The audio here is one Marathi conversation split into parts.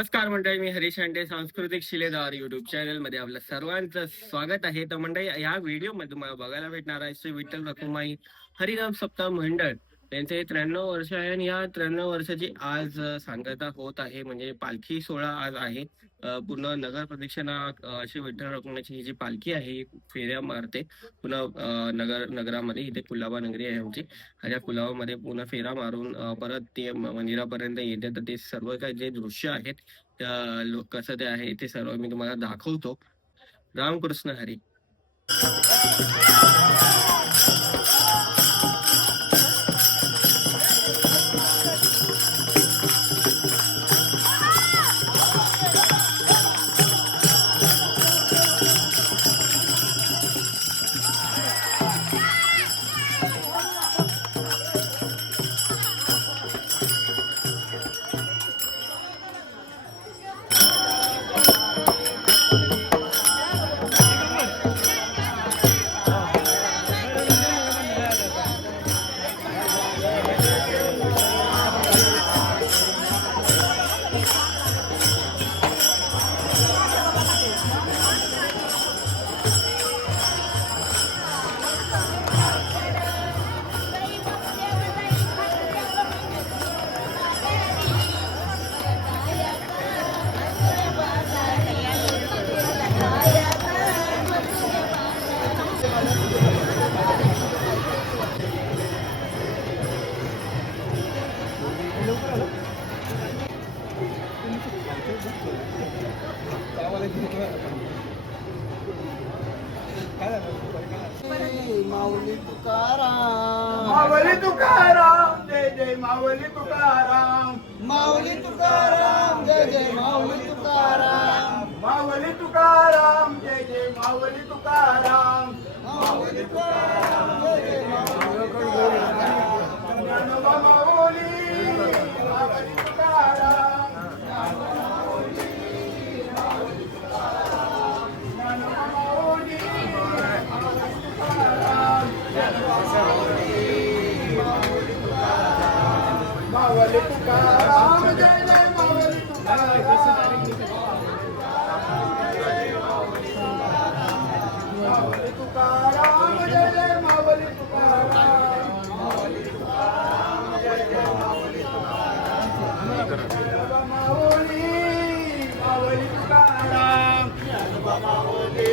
नमस्कार मंडळी, मी हरीश अंडे सांस्कृतिक शिलेदार युट्यूब चॅनल मध्ये आपलं सर्वांचं स्वागत आहे. तर मंडळी, या व्हिडिओ मध्ये तुम्हाला बघायला भेटणार आहे श्री विठ्ठल रखुमाई हरिनाम सप्ताह मंडळ त्यांचे 93 वर्ष आहे आणि या 93 वर्षाची आज सांगता होत आहे. म्हणजे पालखी सोहळा आज आहे. पूर्ण नगर प्रदक्षिणा श्री विठ्ठल रखुमाईची ही जी पालखी आहे फेऱ्या मारते पुन्हा नगरामध्ये. इथे कुलाबा नगरी आहे आमची. या कुलाबामध्ये पुन्हा फेरा मारून परत ते मंदिरापर्यंत येते. तर ते सर्व काही जे दृश्य आहेत कसं ते आहे ते सर्व मी तुम्हाला दाखवतो. रामकृष्ण हरी. माऊली तुकाराम, माऊली तुकाराम, जय जय माऊली तुकाराम, माऊली तुकाराम, जय जय माऊली तुकाराम, माऊली तुकाराम, जय जय माऊली तुकाराम, माऊली तुकाराम, जय जय माऊली तुकाराम, ज्ञानोबा माऊली, माऊली तुकाराम, ज्ञानोबा माऊली, माऊली तुकाराम, ज्ञानोबा माऊली, माऊली तुकाराम, ज्ञानोबा माऊली, माऊली तुकाराम, माऊली तुकाराम, जय जय माऊली तुकाराम, माऊली तुकाराम, जय जय माऊली तुकाराम, माऊली तुकाराम, जय जय माऊली तुकाराम, माऊली, माऊली तुकाराम, ज्ञानोबा माऊली,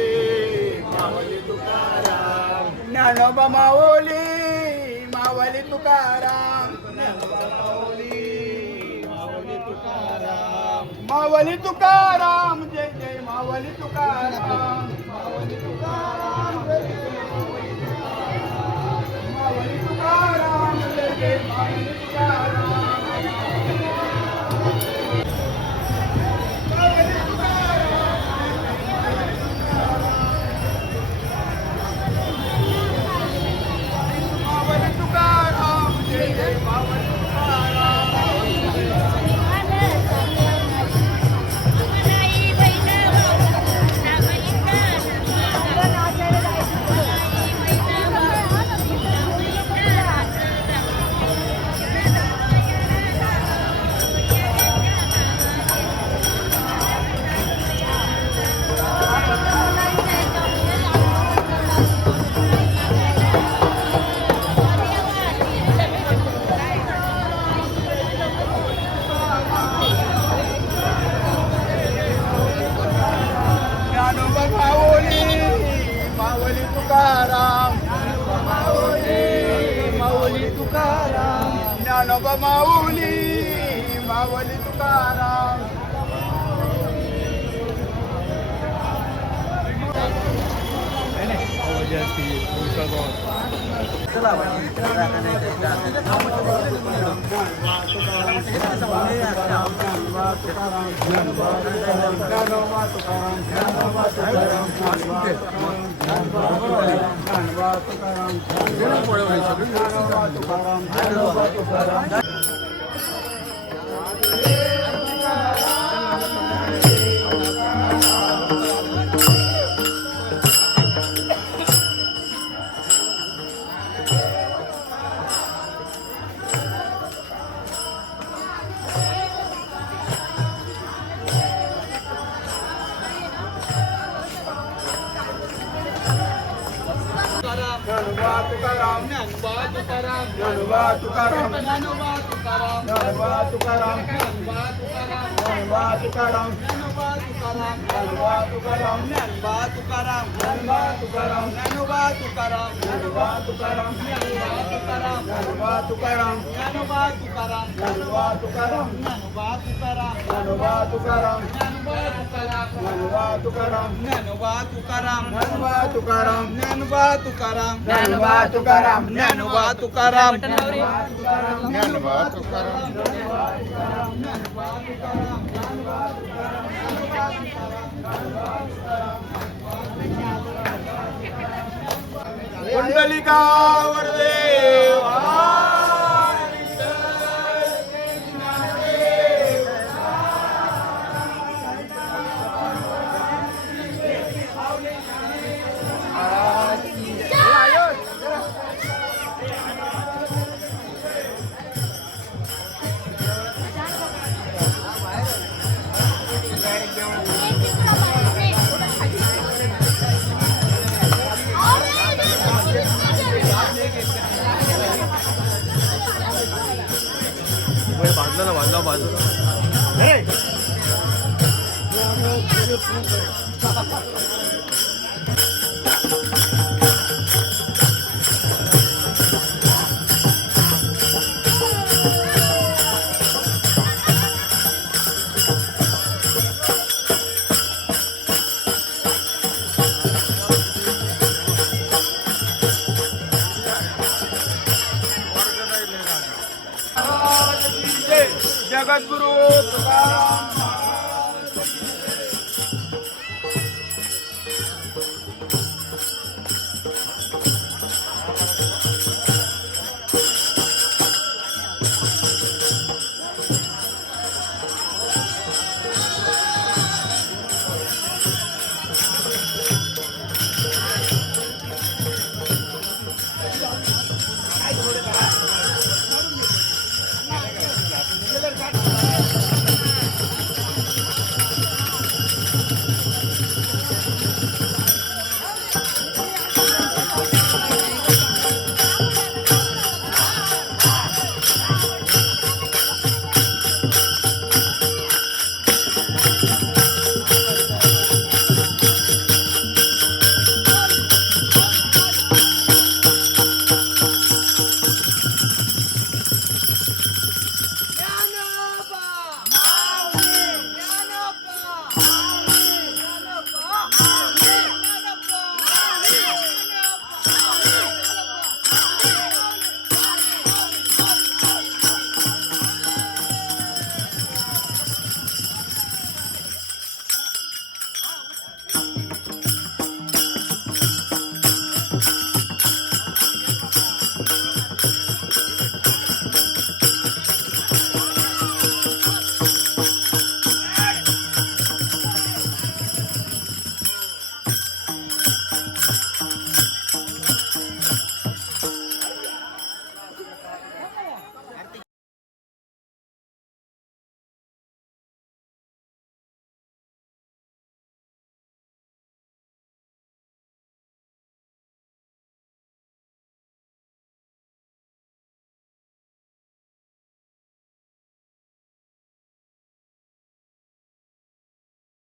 माऊली तुकाराम, ज्ञानोबा माऊली, माऊली तुकाराम, ज्ञानोबा माऊली, माऊली तुकाराम, माऊली तुकाराम, जय जय माऊली तुकाराम, माऊली तुकाराम, जय जय माऊली तुकाराम, माऊली तुकाराम, जय जय माऊली तुकाराम, माऊली तुकाराम, जय जय माऊली तुकाराम, ज्ञानोबा माऊली, माऊली तुकाराम, ज्ञानोबा माऊली, माऊली तुकाराम, ज्ञानोबा माऊली, माऊली तुकाराम. तुकाराम ज्ञानोबा तुकाराम ज्ञानोबा तुकाराम ज्ञानोबा तुकाराम ज्ञानोबा तुकाराम ज्ञानोबा तुकाराम ज्ञानोबा तुकाराम ज्ञानोबा तुकाराम ज्ञानोबा तुकाराम ज्ञानोबा तुकाराम ज्ञानोबा तुकाराम ज्ञानोबा तुकाराम ज्ञानोबा तुकाराम ज्ञानोबा तुकाराम ज्ञानोबा तुकाराम ज्ञानोबा तुकाराम ज्ञानोबा तुकाराम ज्ञानोबा ज्ञानोबा तुकाराम तुकाराम ज्ञानोबा तुकाराम ज्ञानोबा तुकाराम ज्ञानोबा तुकाराम ज्ञानोबा तुकाराम ज्ञानोबा तुकाराम ज्ञानोबा तुकाराम ज्ञानोबा तुकाराम कुंडलिका वरदे बाजूला बाजूला बाजूला जगद्गुरु तुकाराम